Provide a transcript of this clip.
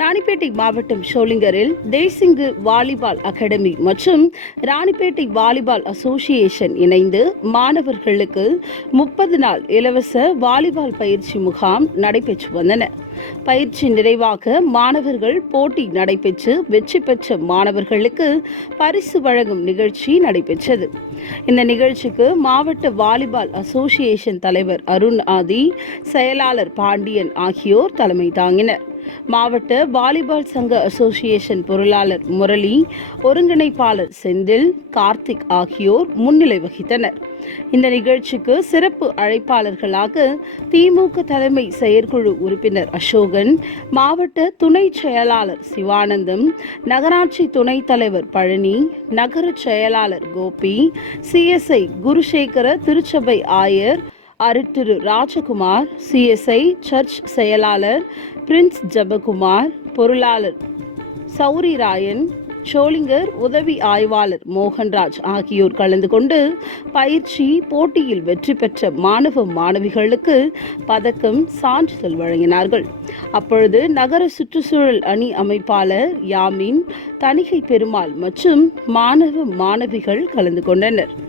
ராணிப்பேட்டை மாவட்டம் ஷோலிங்கரில் Desingu volleyball academy மற்றும் Ranipet volleyball association இணைந்து மாணவர்களுக்கு முப்பது நாள் இலவச வாலிபால் பயிற்சி முகாம் நடைபெற்று வந்தன. பயிற்சி நிறைவாக மாணவர்கள் போட்டி நடைபெற்று வெற்றி பெற்ற மாணவர்களுக்கு பரிசு வழங்கும் நிகழ்ச்சி நடைபெற்றது. இந்த நிகழ்ச்சிக்கு மாவட்ட வாலிபால் அசோசியேஷன் தலைவர் அருண் ஆதி செயலாளர் பாண்டியன் ஆகியோர் தலைமை தாங்கினர். மாவட்ட வாலிபால் சங்க அசோசியேஷன் பொருளாளர் முரளி ஒருங்கிணைப்பாளர் செந்தில் கார்த்திக் ஆகியோர் முன்னிலை வகித்தனர். இந்த நிகழ்ச்சிக்கு சிறப்பு அழைப்பாளர்களாக திமுக தலைமை செயற்குழு உறுப்பினர் அசோகன் மாவட்ட துணை செயலாளர் சிவானந்தம் நகராட்சி துணைத் தலைவர் பழனி நகர செயலாளர் கோபி சிஎஸ்ஐ குருசேகர திருச்சபை ஆயர் அருட்திரு ராஜகுமார் சிஎஸ்ஐ சர்ச் செயலாளர் பிரின்ஸ் ஜபகுமார் பொருளாளர் சௌரி ராயன் சோளிங்கர் உதவி ஆய்வாளர் மோகன்ராஜ் ஆகியோர் கலந்து கொண்டு பயிற்சி போட்டியில் வெற்றி பெற்ற மாணவ மாணவிகளுக்கு பதக்கம் சான்றிதழ் வழங்கினார்கள். அப்பொழுது நகர சுற்றுச்சூழல் அணி அமைப்பாளர் யாமின் தணிகை பெருமாள் மற்றும் மாணவ மாணவிகள் கலந்து கொண்டனர்.